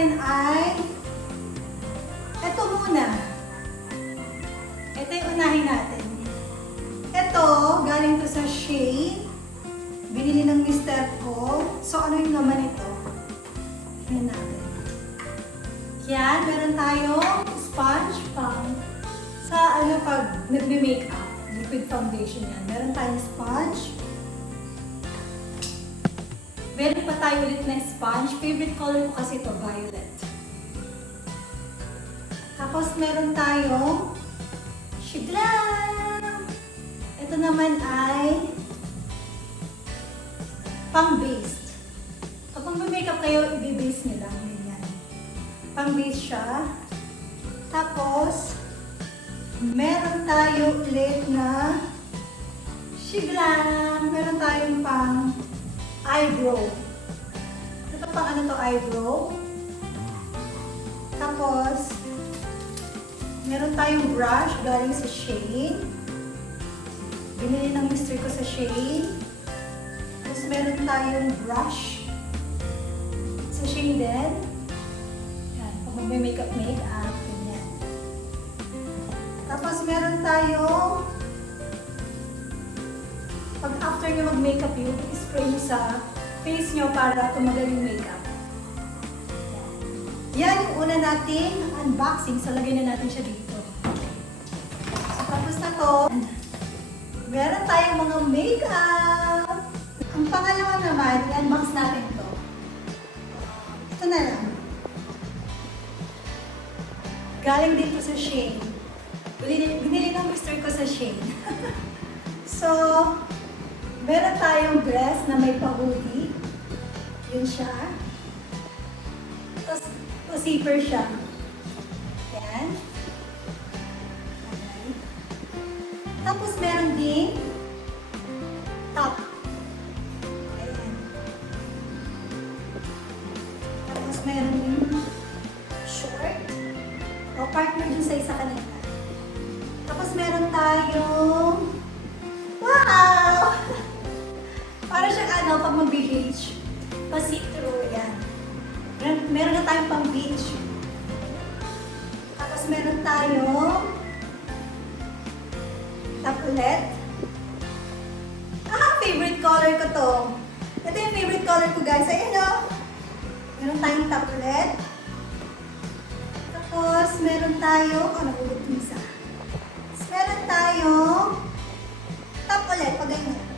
natin ay ito muna. Ito yung unahin natin. Ito, galing to sa Shane. Binili ng mister ko. So, ano yung naman ito? Tingnan natin. Yan, meron tayong sponge pang sa pag nagme-makeup. Liquid foundation yan. Meron tayong sponge. Meron pa tayo ulit na sponge. Favorite color ko kasi ito, violet. Tapos meron tayong Shiglam! Ito naman ay pang-based. Kapag mag-makeup kayo, i-base nyo lang. Ganyan. Pang-base siya. Tapos, meron tayo ulit na Shiglam! Meron tayong pang eyebrow. Ito pang ano to, eyebrow. Tapos, meron tayong brush galing sa Shane. Binili ng mister ko sa Shane. Tapos meron tayong brush sa Shane din. Yan, pag mag-makeup, ganyan. Tapos meron tayong pag after nyo mag-makeup yun, spray nyo sa face nyo para tumagal yung makeup. Yan yung una nating unboxing. So, lagay na natin siya dito. So, tapos na to. Meron tayong mga makeup. Ang pangalawa naman, i-unbox natin to. Ito na lang. Galing dito sa Shane. Binili ng mister ko sa Shane. So, meron tayong dress na may pa-hoodie. Yun siya. Tapos, zipper siya. Yan. Okay. Tapos, meron ding top. Ayan. Tapos, meron ding short. O, partner dun sa isa kanina. Tapos, meron tayong wow! Para siyang pag mag-beach. Pa-see-through yan. Meron na tayong pang beach. Tapos meron tayong top ulit. Favorite color ko to. Ito yung favorite color ko, guys. Ayan o. Meron tayong top ulit. Tapos meron tayong, nabulot yung isa. Tapos meron tayong top ulit. Pag ganyan.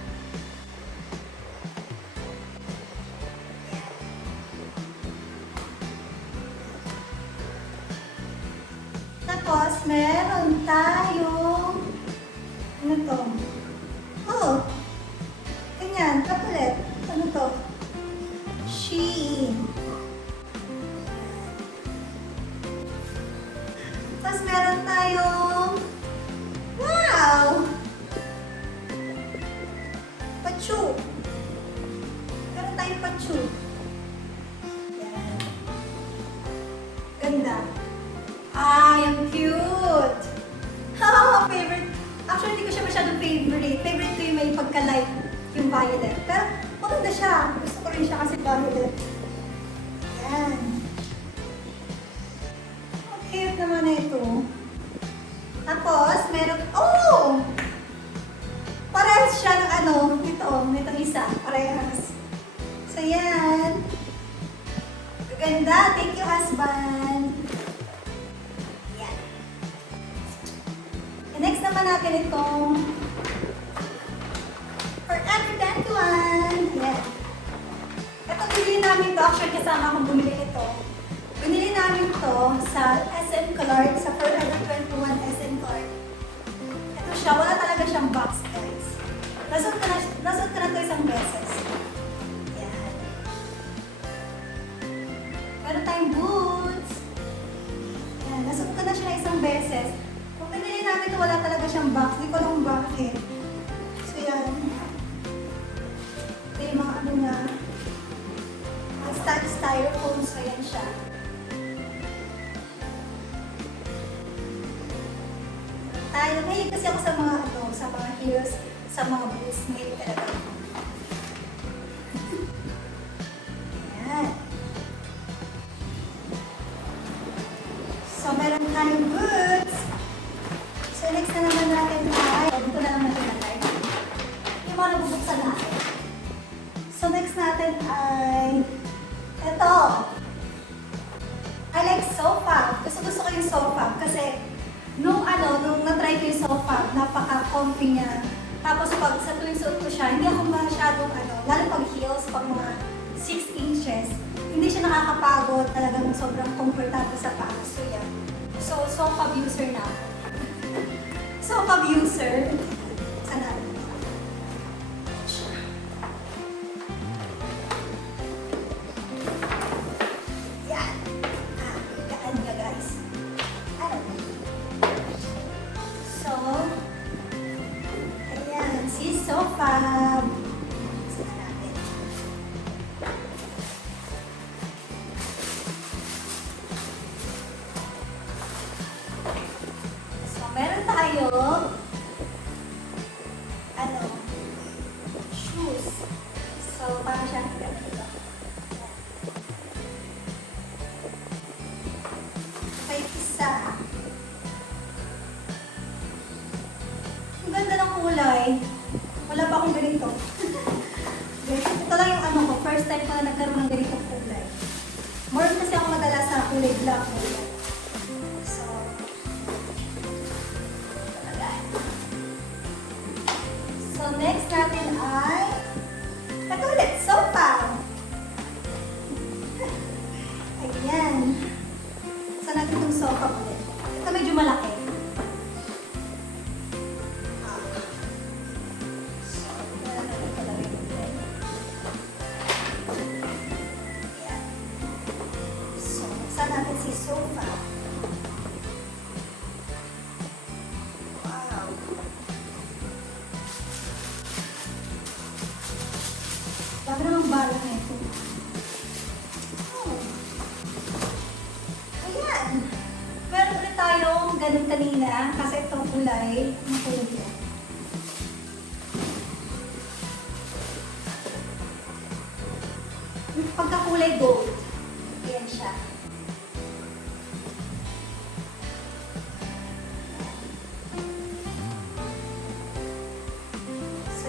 Tapos, meron tayong ano to? Ganyan, kapalit. Ano to? Shein. Tapos, meron tayong wow! Pachu. Meron tayong pachu. Yan. Ganda. Yung cute! Favorite. Actually, hindi ko siya masyadong favorite. Favorite ko yung may pagka-light, yung violet. Pero, maganda siya. Gusto ko rin siya kasi violet. Yan. Ang cute naman na ito. Tapos, meron, parehas siya ng nitong isa. Parehas. So, yan. Ganda. Thank you, husband. Next naman natin itong Forever 21. Ayan. Ito, binili namin ito. Actually, kasama akong bumili ito. Binili namin ito sa SM Clark, sa Forever 21 SM Clark. Ito siya. Wala talaga siyang box, guys. Nasot ko na ito isang beses. Ayan. Meron tayong boots. Ayan. Nasot ko na siya na isang beses. Pinili namin ito, wala talaga siyang box. Hindi ko alam bakit. So, yan. Ito yung mga styrofoam. So, yan siya. Mahilig kasi ako sa mga heels, sa mga boots. Mahilig talaga ako. Yan. natin ay ito. I like sofa. Gusto ko yung sofa kasi nung na-try ko yung sofa, napaka-comfy niya. Tapos pag sa tuwing suot ko siya, hindi ako masyadong lalo pag heels, pag mga 6 inches, hindi siya nakakapagod, talagang sobrang comfortable sa paa. So yan. So, sofa abuser na ako. Sofa abuser. Sana. Yan. Gaan niya guys. So, ayan, si sofa. Sana natin. So, meron tayo shoes. So, parang siya ganito. Okay, isa. Ang ganda ng kulay. Wala pa akong ganito. Ito lang yung ko. First time ko na nagkaroon ng ganitong kulay. More kasi ako madalas sa kulay black. So, so next natin ay ito ulit, sofa. Ayan. Saan natin itong sofa ulit? Ito medyo malaki. Natin si sofa. Wow. Lagi namang bala na ito. Oh. Ayan. Meron ulit tayong ganun kanina kasi itong kulay. Ang kulay ito. Yung pagkakulay gold. Ayan siya.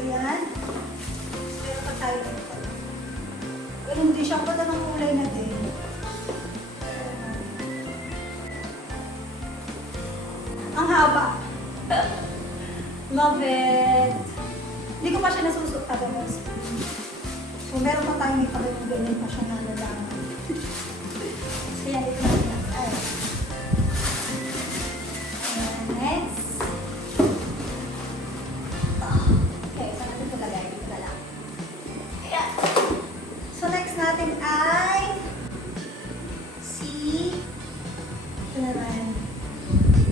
Ayan. Meron pa tayo dito. Ganun din siya. Pata ng kulay na din. Ang haba. Love it. Hindi ko pa siya nasusuot tagamas. So, meron pa tayo may pagawin pa siya nalalaman. So, yan. Ito na. Ayan. Next. Natin ay ito naman.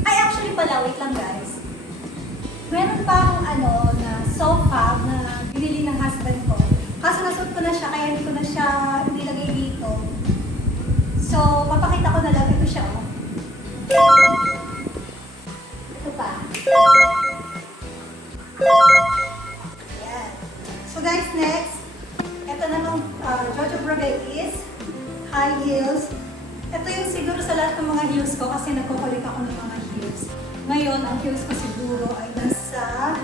Ay, actually pala, wait lang guys. Meron pa akong na sofa na binili ng husband ko. Kaso nasuot ko na siya, kaya hindi ko na siya nilagay dito. So, papakita ko na lang. Ito siya, oh. Ito pa. Ayan. So guys, next. Ito na nung Jojo Brigais high heels. Ito yung siguro sa lahat ng mga heels ko kasi nagkukulit ako ng mga heels. Ngayon, ang heels ko siguro ay nasa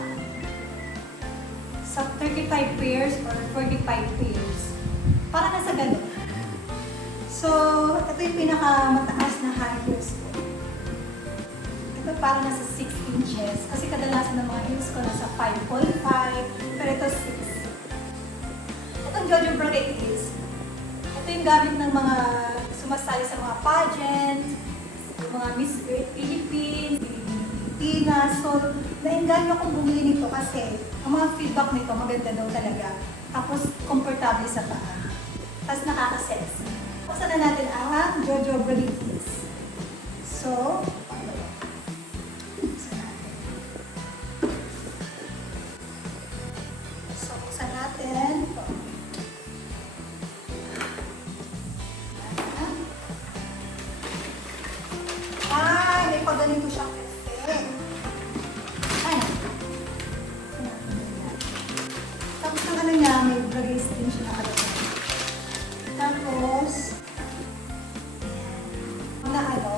35 pairs or 45 pairs. Para nasa ganun. So, ito yung pinakamataas na high heels ko. Ito parang nasa 6 inches. Kasi kadalasan ng mga heels ko nasa 5.5. Pero ito 6. Itong Jojo Brigais, ito yung gamit ng mga sumasali sa mga pageant, yung mga Miss Earth Philippines, Pilipinas. So, naengganyo akong bumili nito kasi ang mga feedback nito maganda daw talaga. Tapos, komportable sa paa. Tapos, nakaka-sexy. Buksan na natin ang Jojo Brigais. So, buksan natin. So, buksan natin. Ganito siya kasi. Ay. Tapos ang niya, may bragais din siya nakalagay. Tapos,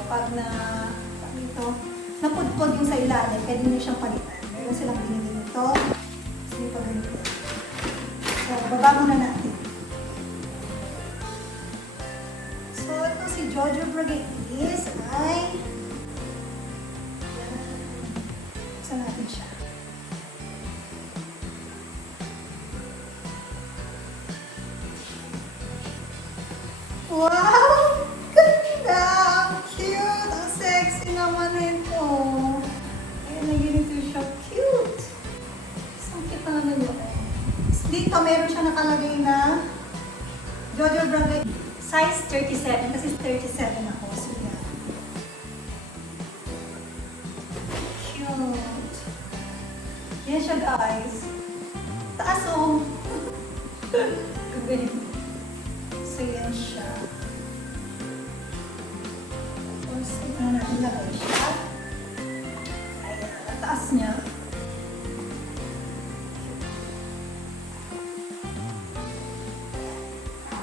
pag dito, napudpod yung sa ilalim, pwede nyo siyang palitan. Meron silang binili nito. Tapos dito ganito. So, baba muna natin. si Jojo Bragueis ay buksan natin siya. Wow! Ganda! Ang cute! Ang sexy naman ito. Ayan na ganito siya. Cute! Ang cute na naman yun. Dito meron siya nakalagay na Jojo Bragueis size 37 kasi 37 ako. So yan. Cute! Yan siya guys. Taas oh! Ganito. So yan siya. Tapos ito na natin lagay siya. Ayan, ang taas niya.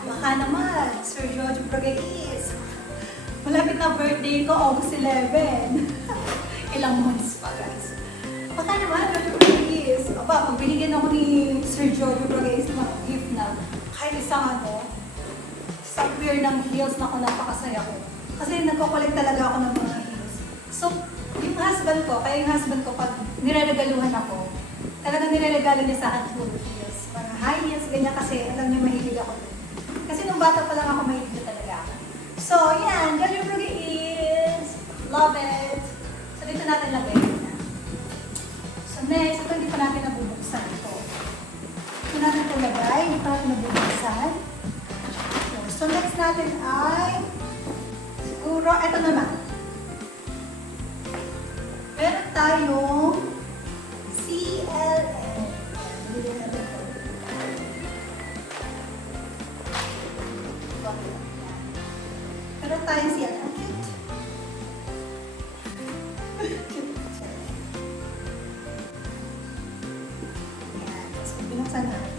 Baka naman, Sir Jojo Bragueis. Malapit na birthday ko, August 11. Ilang months pa guys. Baka naman, Jojo Bragueis. Aba, pag binigyan ako ni Sir Jojo Bragueis ng gift na kahit isang sa pair ng heels na ako, napakasaya ko. Kasi nagko-collect talaga ako ng mga heels. So, yung husband ko, kaya yung husband ko, pag nireregaluhan ako, talagang nireregalo niya sa akin full heels. Mga high heels, ganyan kasi alam niyo mahilig ako dun. Kasi nung bata pa lang ako, mahilig na talaga ako. So, yan, Jojo Bragueis. Love it. So, dito natin lagay na. So, next, ito hindi pa natin nabubuksan ito. Ito natin ito lagay, hindi pa natin nabubuksan. So, next natin ay, siguro, ito naman. Meron tayong CLN. Bili natin ito. Meron tayong CLN. Ang cute. Cute. Ayan. So, binuksan natin.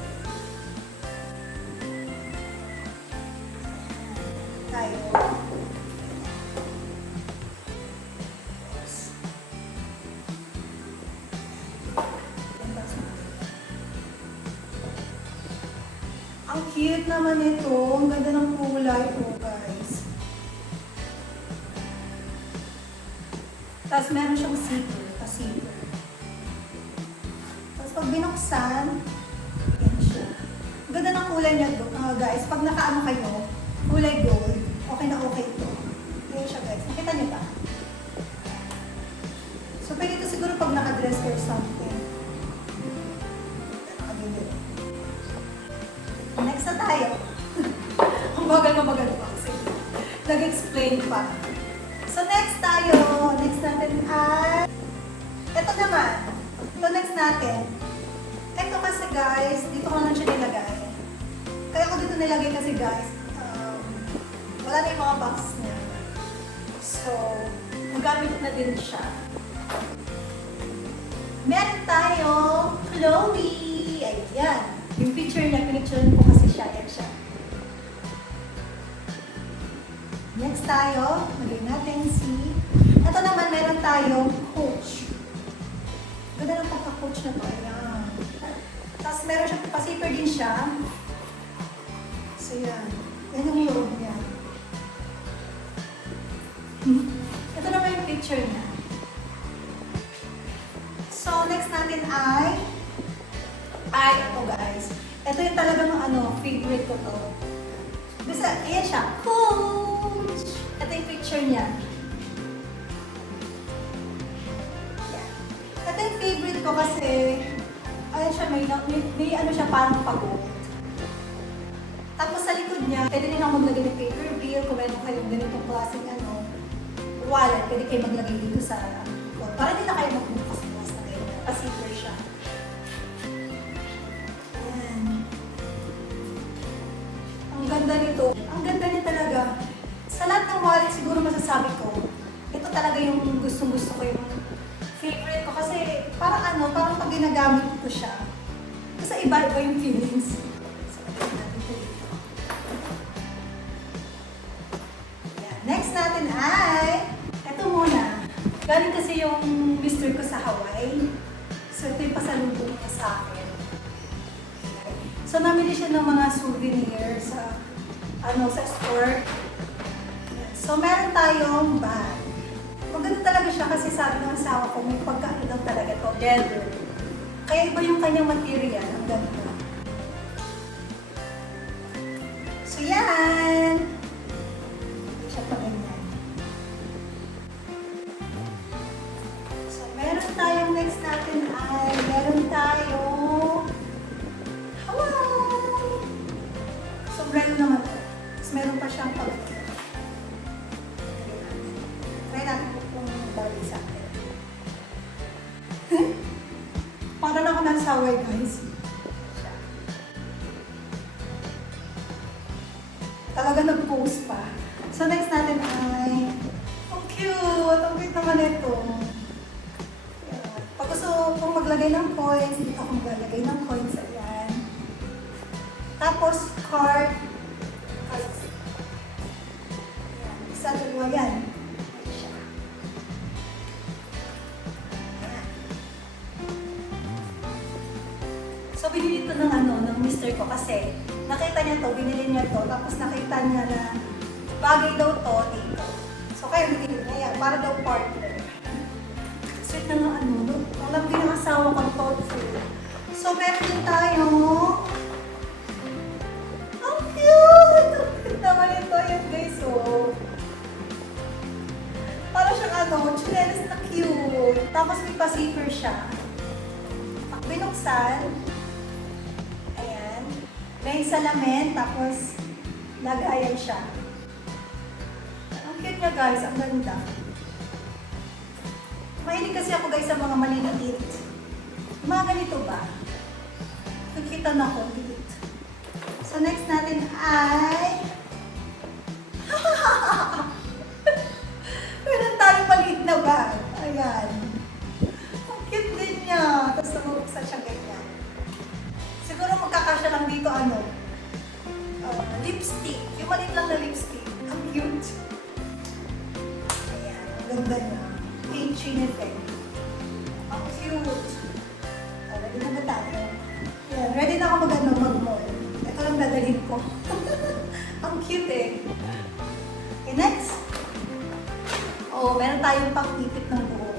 Tayo. Ang cute naman ito. Ang ganda ng kulay po, guys. Tapos meron siyang zipper. Pa-zipper. Tapos pag binuksan, yan siya. Ang ganda ng kulay niya, guys. Pag nakaano kayo, kulay gold, okay na okay ito. Ayan siya guys. Nakita niyo ba? So pwede ito siguro pag naka-dress or something. Next na tayo. Ang bagal pa kasi. Nag-explain pa. So next tayo. Next natin ay ito naman. Ito next natin. Ito kasi guys, dito ko lang siya nilagay. Kaya ko dito nilagay kasi guys, wala na yung mga box niya. So, magamit na din siya. Meron tayo Chloe. Ayan. Yung picture niya, pinicturean ko kasi siya. Ayan siya. Next tayo, lagay natin si... Ito naman, meron tayong Coach. Ganda ng pagka-Coach na to. Ayan. Tapos meron siya, pa-zipper din siya. So, yan. Yan yung loob niya. Ito naman yung picture niya. So, next natin ay ito guys. Ito yung talagang favorite ko to. Basta, ayan siya. Coach! Ito yung picture niya. Yan. Ito yung favorite ko kasi, ayan siya, may ano siya parang pagod. Tapos sa likod niya, pwede din ako maglagay ng paper bill. Kung meron kayong ganitong klaseng wallet, pwede kayo maglagay dito sa para din na kayo magbukas-bukas na kayo. Pa-zipper siya. Ayan. Ang ganda nito. Ang ganda niya talaga. Sa lahat ng wallet, siguro masasabi ko, ito talaga yung gustong-gusto ko yung favorite ko. Kasi parang parang pag ginagamit ko siya, kasi iba-iba yung feelings. Next natin ay, ito muna. Galing kasi yung mister ko sa Hawaii. So ito yung pasalubong niya sa akin. Okay. So namili siya ng mga souvenir sa, sa store. Yan. So, meron tayong bag. Maganda talaga siya kasi sabi ng asawa ko, may pagkaano daw talaga to, leather. Kaya iba yung kanyang material, ang ganda. So, yan! Hindi siya pa ganyan. So, meron tayong next natin ay, meron tayong Hawaii! Sombrero naman to. Tapos meron pa siyang pagkakas. Try natin kung bagay sa akin. Para na ako nasa Hawaii, guys. Talaga nag-post pa. So next natin ay, ang cute! Ang cute naman ito. Pag gusto kong maglagay ng coins, dito ako maglalagay ng coins. Ayan. Tapos, card. Cards. Ayan. Isa, dalawa yan. Ayan siya. Ayan. So, binili ito ng mister ko kasi nakita niya to, binili niya to, tapos nakita niya na bagay daw to dito. So, kaya binili niya yan, para daw partner. Sweet na ng alam din ang asawa ko thoughtful. So, meron din tayo. Ang cute! Ang cute naman ito. Ayan guys, oh. Para siyang chinelas na cute. Tapos may pa-zipper siya. Pag binuksan, ayan, may salamin, tapos lagayan siya. Ang cute niya guys, ang ganda. Mahilig kasi ako guys sa mga maliliit. Mga ganito ba? Nakikita na ako, liit. So next natin ay... meron tayong maliit na bag. Ayan. Ang cute din niya. Tapos namubuksan siya ganyan. Siguro magkakasya lang dito lipstick. Yung maliit lang na lipstick. Ang cute. Ayan. Ang ganda niya. Chin effect. Ang cute. Ready na ba tayo? Yeah, ready na ako mag-mall. Ito lang dadalhin ko. Ang cute eh. Okay, next. Oh, meron tayong pang-ipit ng buhok.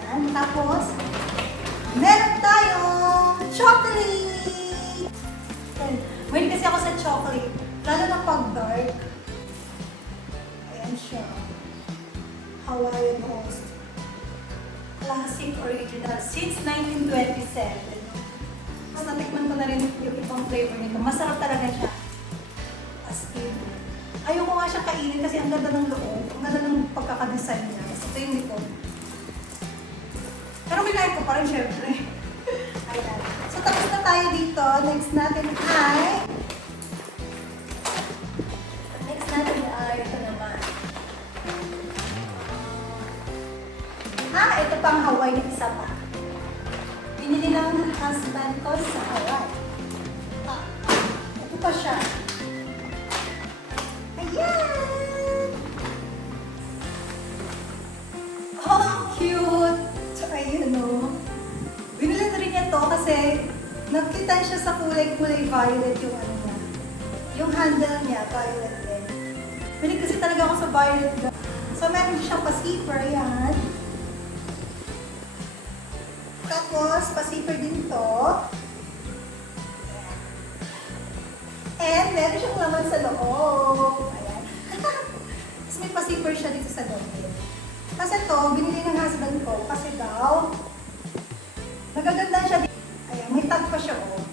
Yan. Tapos, meron tayong chocolate! Yan. Mahilig kasi ako sa chocolate. Lalo na pag dark. Ayan siya. Hawaiian Toast. Classic original. Since 1927. Tapos natikman ko na rin yung ibang flavor nito. Masarap talaga siya. As in. Ayoko nga siya kainin kasi ang ganda ng loob. Ang ganda ng pagkakadesign niya. Ito yung likod. Pero kinain ko pa rin syempre. Ayan. So tapos na tayo dito. Next natin ay... ito naman. Ito pang Hawaii na isa pa. Binili ng husband ko sa Hawaii. Ito pa siya. Ayan! Oh, cute! Tsaka yun, no? Binili na rin niya to kasi nakita siya sa kulay-kulay violet yung niya. Yung handle niya, violet din. Binili kasi talaga ako sa violet. So, meron siyang pa-zipper, yan. Tapos, pa-zipper din to. And, meron siyang laman sa loob. Ayan. Tapos, may pa-zipper siya dito sa loob. Kasi to, binili ng husband ko kasi daw, nagaganda siya dito. Ayan, may tag pa siya, oh.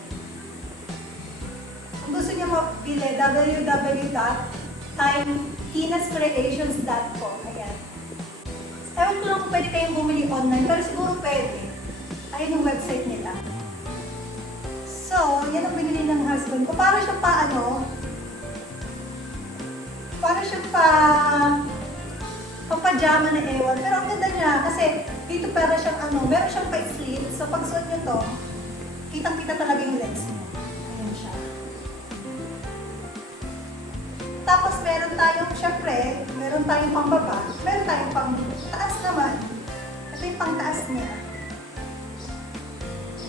Kung gusto niya mapili, www.tinascreations.com. Ayan. Ewan ko lang kung pwede kayong bumili online, pero siguro pwede. Ayun yung website nila. So, yan ang binili ng husband ko. Para siya pa pajama na ewan. Pero ang ganda niya kasi dito para siyang meron siyang pa-sleeve. So, pag suot nyo to, kitang-kita talaga yung legs mo. Ayan siya. Tapos, meron tayong, syempre, meron tayong pang baba. Meron tayong pang taas naman. Ito yung pang taas niya.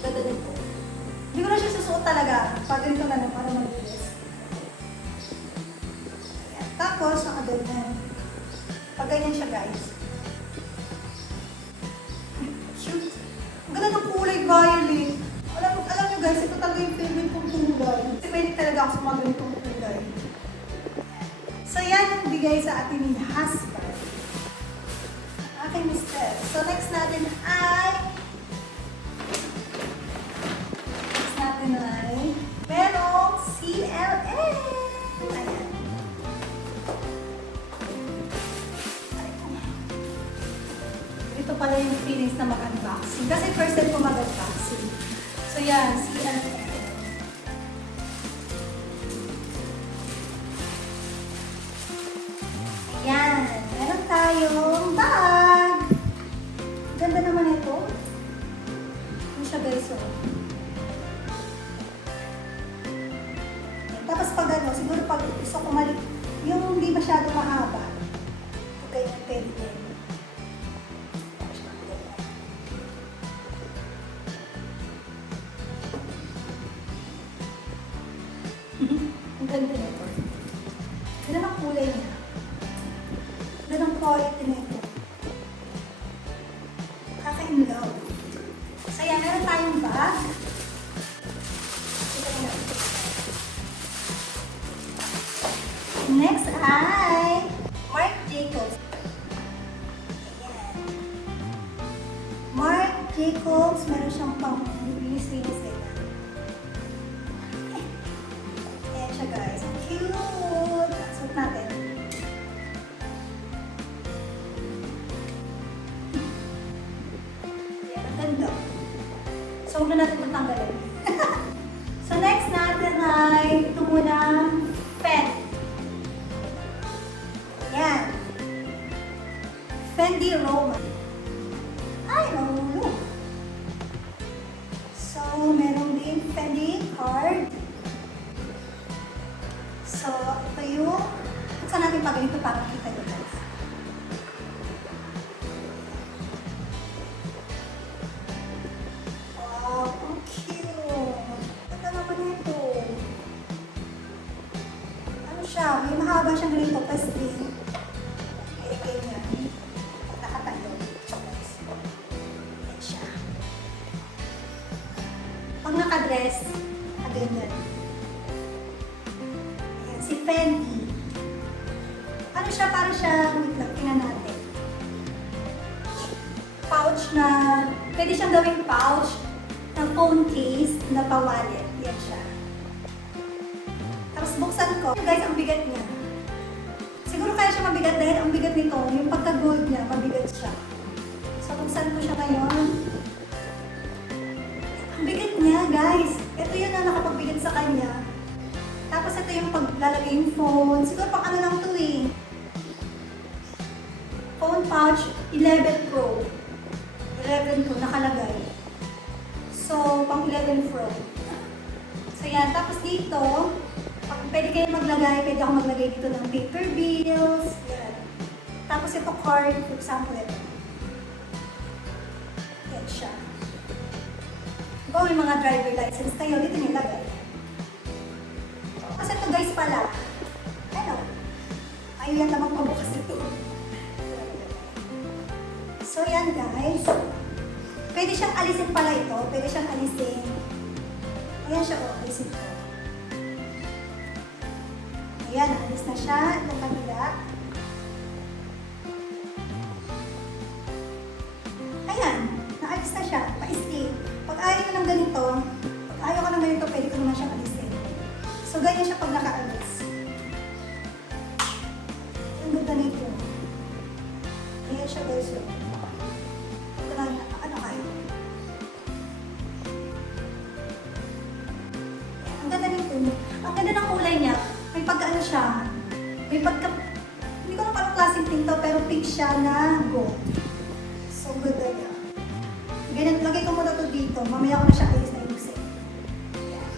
Dadalhin ko. Hindi ko na siya talaga. Pag ganito na lang para mabilis. Ayan. Tapos, nakaganyan. Pag ganyan siya, guys. Cute. Ang ganda ng kulay violet. Alam nyo guys, ito talaga yung favorite kong kulay. Kasi may talaga ako sa mga ganitong kulay. So yan yung bigay sa atin ni husband. Aking mister. So next natin ay merong CLM. Ayan. Ito pala yung feelings na mag-unboxing. Kasi first time ko mag-unboxing. So yan, CLM. Ayan. Meron tayong bag. Ganda naman ito. Ano siya guys? Tapos pag ano, siguro pag gusto ko malik, yung hindi masyado mahaba. Ito ganyan, pwede din. Ang ganda nito. Ganda ng kulay niya. Ganda ng quality nito. Kaka-inlaw. So yan, meron tayong bag. Next ay Marc Jacobs. Ayan. Marc Jacobs, meron siyang pang-linis-linis ganyan. Ayan siya guys. Ang cute! Suot natin. Ayan, ang ganda. So, huwag na natin itong tanggalin. So, next natin ay ito muna, pen. Yan. Fendi Roma. Ay, oh, look. So, meron din Fendi card. So, ito yung, saan natin pa ganito para makita nyo guys. Wow, ang cute. Ganda naman ito. Ano siya? May mahaba siyang ganito, pasting. Pag naka-dress, ganyan. Ayan, si Fendi. Ano siya? Para siya, wait lang, tingnan natin. Pouch na, pwede siyang gawing pouch na phone case na pa-wallet. Yan siya. Tapos buksan ko. Guys, ang bigat niya. Siguro kaya siya mabigat dahil ang bigat nito, yung pagka-gold niya, mabigat siya. So, buksan ko siya ngayon. Ang bigat niya, guys. Ito yun na nakapagbigat sa kanya. Tapos ito yung paglalagay yung phone. Siguro pang ano lang ito eh. Phone pouch 11 Pro. 11 Pro nakalagay. So, pang 11 Pro. So yan. Tapos dito, pwede kayo maglagay. Pwede ako maglagay dito ng paper bills. Yan. Tapos ito card. For example, ito. Yan siya. Kung may mga driver license kayo, dito nilagay. Kasi ito guys pala, ano, ayaw yan namang pabukas ito. So yan guys, pwede siyang alisin pala ito, pwede siyang alisin. Ayan siya, oh, alisin ko. Ayan, alis na siya, itong kabila. Ayan, naalis na siya, pa-stay. Pag ayaw ko ng ganito, pwede ko naman siyang alisin. So, ganyan siya pag nakaalis. Ang ganda nito. Ayan siya guys. Ito na, ano kayo? Ang ganda nito. Ang ganda ng kulay niya. May pagka-ano siya. May pagka, hindi ko na parang klaseng pink to, pero pink siya na gold. So, ang ganda niya. Ganyan, lagay ko muna ito dito. Mamaya ko na siya alis na ilusin. Ayan.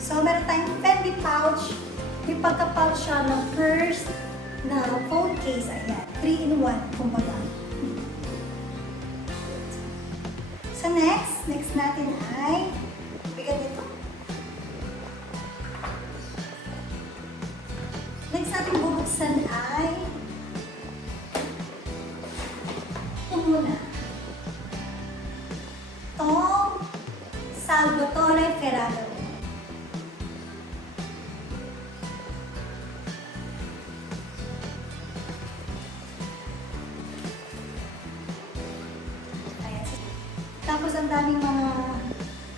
So, meron tayong Fendi pouch. May pagka-pouch siya ng purse na phone case. Ayan. 3-in-1, kumbaga. So, next natin ay bigat nito. Next natin bubuksan Salvatore Ferragamo. Ayan. Tapos ang daming mga,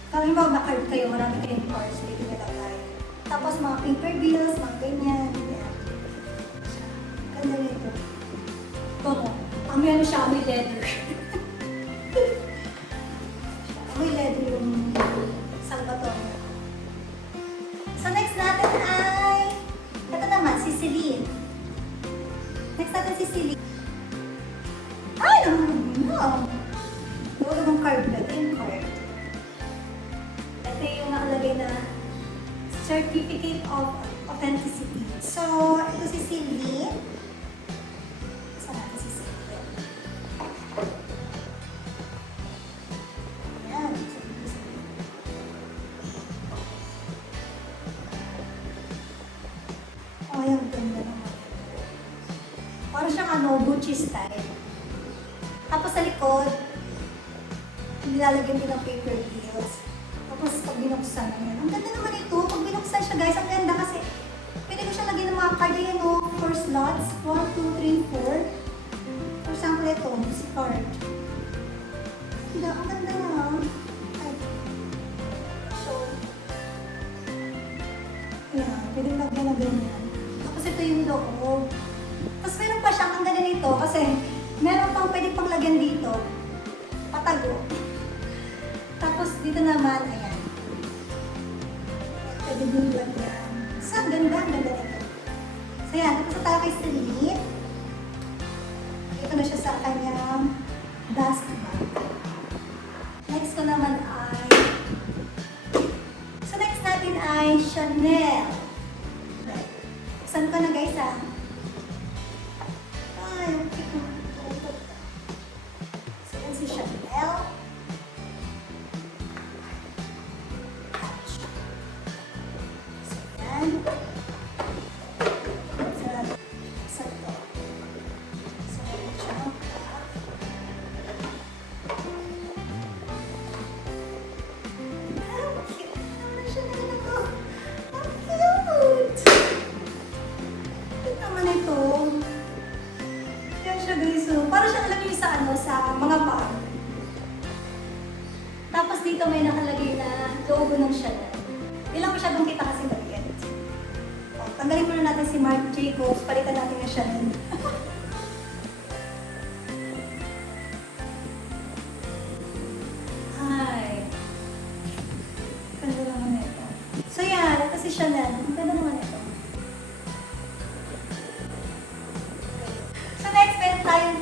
kung ba kayo, marami kayong cards, dito nilagay. Tapos mga paper bills, mga ganyan. Ayan. Ganda nito. Ito, amoy ano siya, amoy leather. Amoy leather yung Salvatore. So next natin ay, ito naman, si Celine. Next natin si Celine. Ay, no! Huwag namang card na. Ito yung card. Ito yung nakalagay na Certificate of Authenticity. So, ito si Celine. Saan natin si Celine? Ayan. Oh, yung ganda naman. Parang siyang Gucci style. Tapos sa likod, nilalagyan din ng paper bills. Tapos pag binuksan na yan. Ang ganda naman ito. Pag binuksan siya guys, ang ganda kasi pwede ko siya lagyan ng mga card. Ayan o, 4 slots. 1, 2, 3, 4. For example, ito, si card. Ang ganda na. Ay. So, ayan, pwede lagyan na ganyan. Tapos ito yung loob. Tapos meron pa siyang ang ganda nito kasi meron pang pwede pang lagyan dito. Patago. Tapos dito naman, ayan. Pwede din lagyan. So, ang ganda nito. So, ayan. Tapos na tayo kay Celine. Ito na siya sa kanyang dust bag. Next ko naman ay... So, next natin ay Chanel. Saan ko na guys ah? Ay, okay. So, yan si Chanel. So, yan. Sa ito. So, yan siya. How cute. Ano siya na ito? How cute! Ito naman ito. Yan siya guys. So, para siyang alam niyo sa mga paa. Tapos dito may nakalagay na logo ng Chanel. Hindi lang masyadong kita kasi maliit. O, tanggalin muna natin si Marc Jacobs. Palitan natin yung Chanel. Ay. Ganda naman ito. So yan, ito si Chanel. Ganda naman ito. So next, meron tayong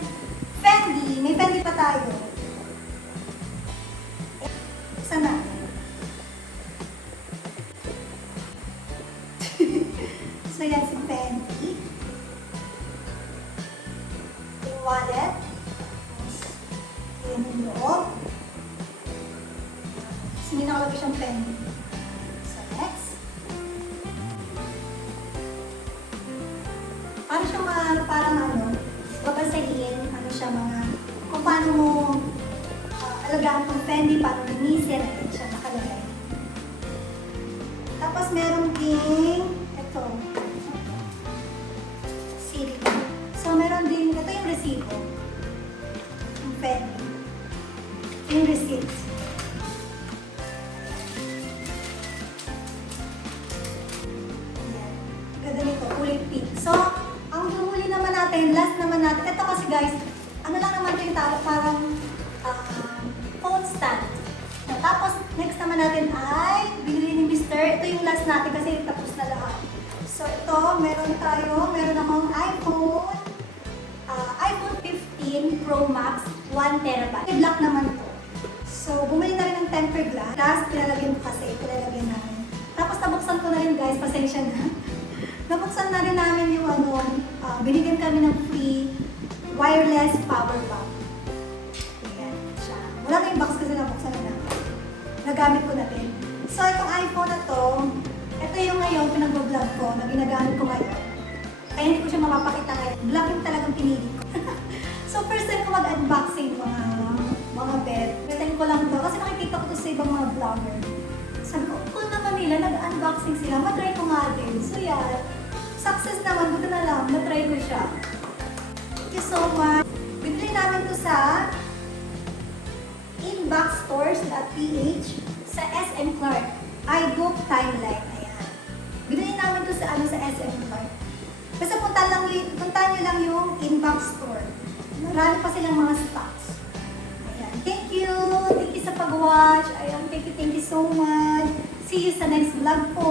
Fendi. May Fendi pa tayo. Saan natin? So yan si Fendi. Yung wallet. Yan yung loob. Kasi hindi nakalagay siyang Fendi. So next. Parang siyang babasahin, siya mga, kung paano mo alagaan itong Fendi, paano linisin, ayan siya nakalagay. Tapos meron ding, ito, silicone. So meron din, ito yung resibo. Yung Fendi. Yung receipt. Ayan. Ganda nito, kulay pink. So, ang huli naman natin, last naman natin, ito kasi guys, ano lang naman ito yung parang phone stand. Tapos, next naman natin ay binili ni Mr. Ito yung last natin kasi tapos na lahat. So, ito, meron namang iPhone 15 Pro Max 1 TB. Black naman to. So, bumili na rin ng tempered glass. Last, pinalagyan ko kasi, pinalagyan namin. Tapos, nabuksan ko na rin guys, pasensya na. Nabuksan na rin namin yung binigyan kami ng free wireless power bank. Ayan siya. Wala na yung box kasi nabuksan na namin. Nagamit ko na rin. So, itong iPhone na to, ito yung ngayon, pinag-vlog ko, na ginagamit ko ngayon. Kaya hindi ko siya mapapakita ngayon. Black yung talagang pinili ko. So, first time ko mag-unboxing mga bed. First time ko lang to. Kasi nakikita ko to sa sa ibang mga vlogger. Sabi ko, kung naman nila, nag-unboxing sila, matry ko nga din. So yan, success naman, buto na lang, natry ko siya. Thank you so much. Bibili namin to sa inboxstores.ph sa SM Clark. iBook Timeline. Ayan. Bibili namin to sa sa SM Clark. Basta punta nyo lang yung inbox store. Marami pa silang mga stocks. Ayan. Thank you. Thank you sa pag-watch. Ayan. Thank you so much. See you sa next vlog po.